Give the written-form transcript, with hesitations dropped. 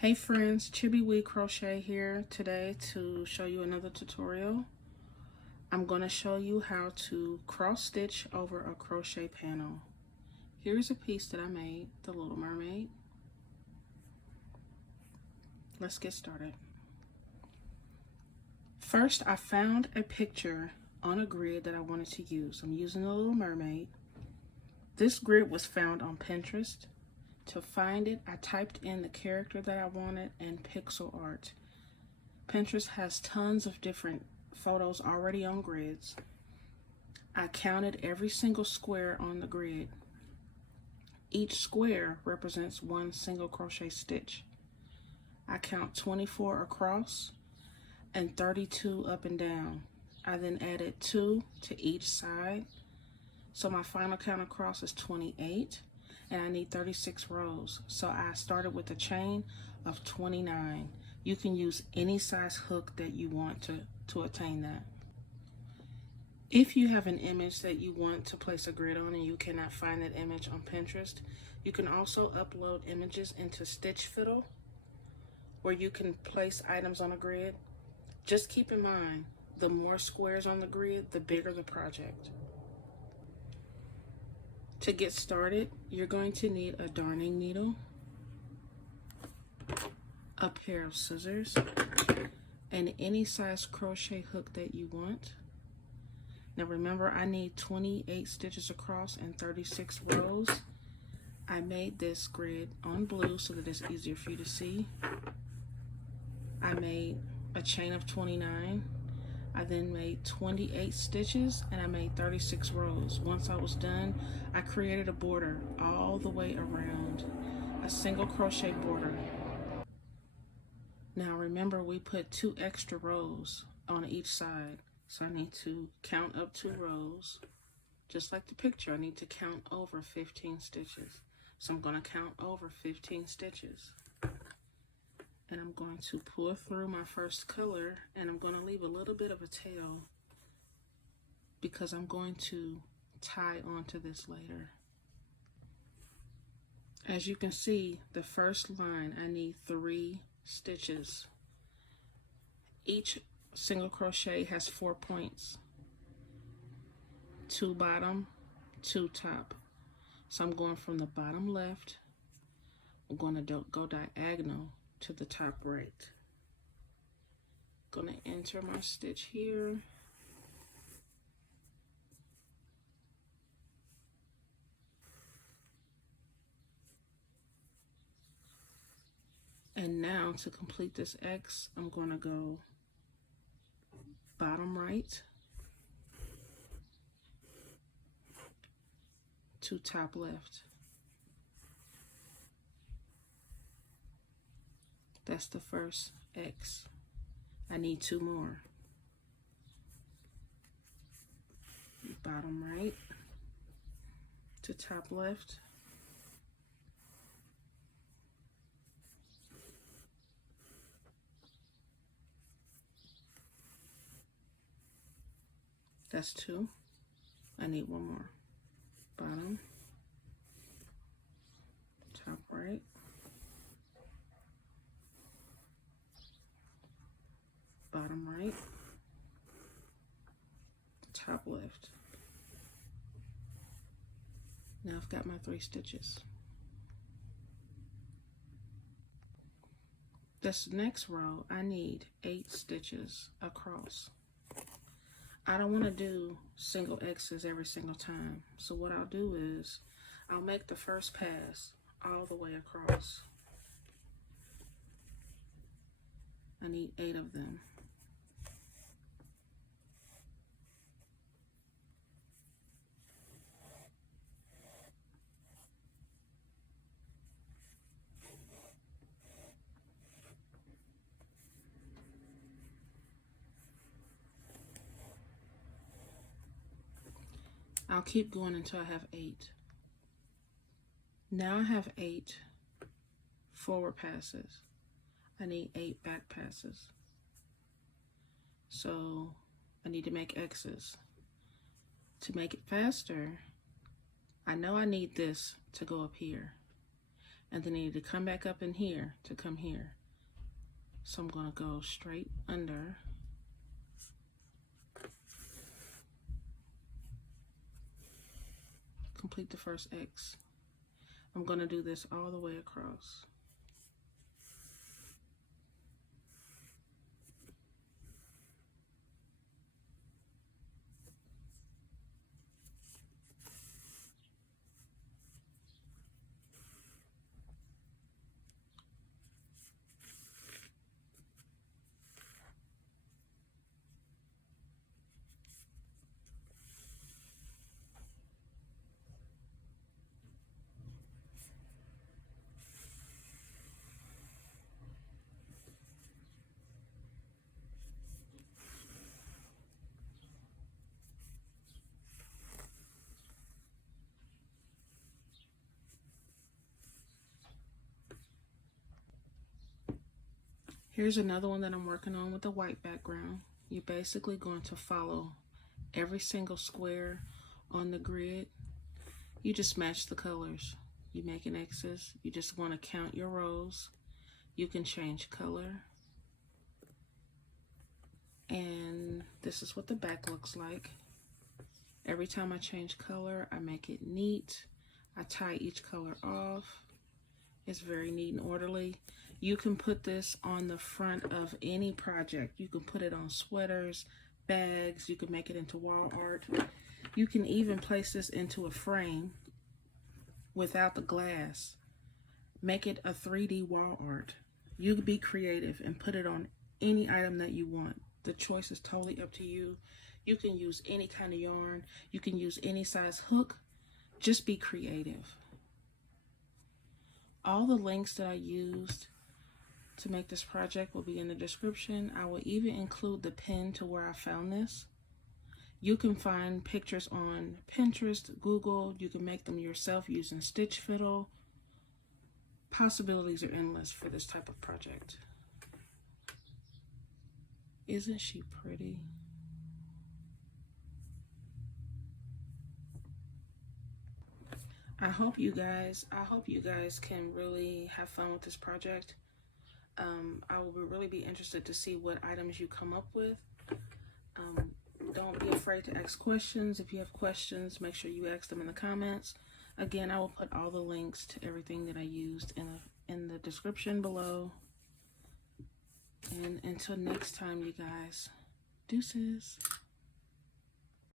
Hey friends, Chibi Wee Crochet here today to show you another tutorial. I'm going to show you how to cross stitch over a crochet panel. Here's a piece that I made, the Little Mermaid. Let's get started. First, I found a picture on a grid that I wanted to use. I'm using the Little Mermaid. This grid was found on Pinterest. To find it, I typed in the character that I wanted and pixel art. Pinterest has tons of different photos already on grids. I counted every single square on the grid. Each square represents one single crochet stitch. I count 24 across and 32 up and down. I then added 2 to each side. So my final count across is 28. And I need 36 rows. So I started with a chain of 29. You can use any size hook that you want to attain that. If you have an image that you want to place a grid on and you cannot find that image on Pinterest, you can also upload images into Stitch Fiddle, where you can place items on a grid. Just keep in mind, the more squares on the grid, the bigger the project. To get started, you're going to need a darning needle, a pair of scissors, and any size crochet hook that you want. Now remember, I need 28 stitches across and 36 rows. I made this grid on blue so that it's easier for you to see. I made a chain of 29. I then made 28 stitches and I made 36 rows. Once I was done, I created a border all the way around, a single crochet border. Now remember, we put 2 extra rows on each side. So I need to count up 2 rows. Just like the picture, I need to count over 15 stitches. So I'm going to count over 15 stitches. And I'm going to pull through my first color, and I'm going to leave a little bit of a tail because I'm going to tie onto this later. As you can see, the first line, I need 3 stitches. Each single crochet has 4 points, 2 bottom, 2 top. So I'm going from the bottom left, I'm going to go diagonal to the top right. Gonna enter my stitch here. And now to complete this X, I'm gonna go bottom right to top left. That's the first X. I need 2 more. Bottom right to top left. That's 2. I need 1 more. Bottom, top right. Bottom right, top left. Now I've got my 3 stitches. This next row, I need 8 stitches across. I don't want to do single X's every single time. So what I'll do is, I'll make the first pass all the way across. I need 8 of them. I'll keep going until I have 8. Now I have 8 forward passes. I need 8 back passes. So I need to make X's. To make it faster, I know I need this to go up here. and then I need to come back up in here to come here. So I'm going to go straight under. Complete the first X. I'm going to do this all the way across. Here's another one that I'm working on with a white background. You're basically going to follow every single square on the grid. You just match the colors. You make an X's. You just want to count your rows. You can change color. And this is what the back looks like. Every time I change color, I make it neat. I tie each color off. It's very neat and orderly. You can put this on the front of any project. You can put it on sweaters, bags. You can make it into wall art. You can even place this into a frame without the glass. Make it a 3D wall art. You can be creative and put it on any item that you want. The choice is totally up to you. You can use any kind of yarn. You can use any size hook. Just be creative. All the links that I used to make this project will be in the description. I will even include the pin to where I found this. You can find pictures on Pinterest, Google. You can make them yourself using Stitch Fiddle. Possibilities are endless for this type of project. Isn't she pretty? I hope you guys can really have fun with this project. I will really be interested to see what items you come up with. Don't be afraid to ask questions. If you have questions, make sure you ask them in the comments. Again, I will put all the links to everything that I used in the description below. And until next time, you guys, deuces.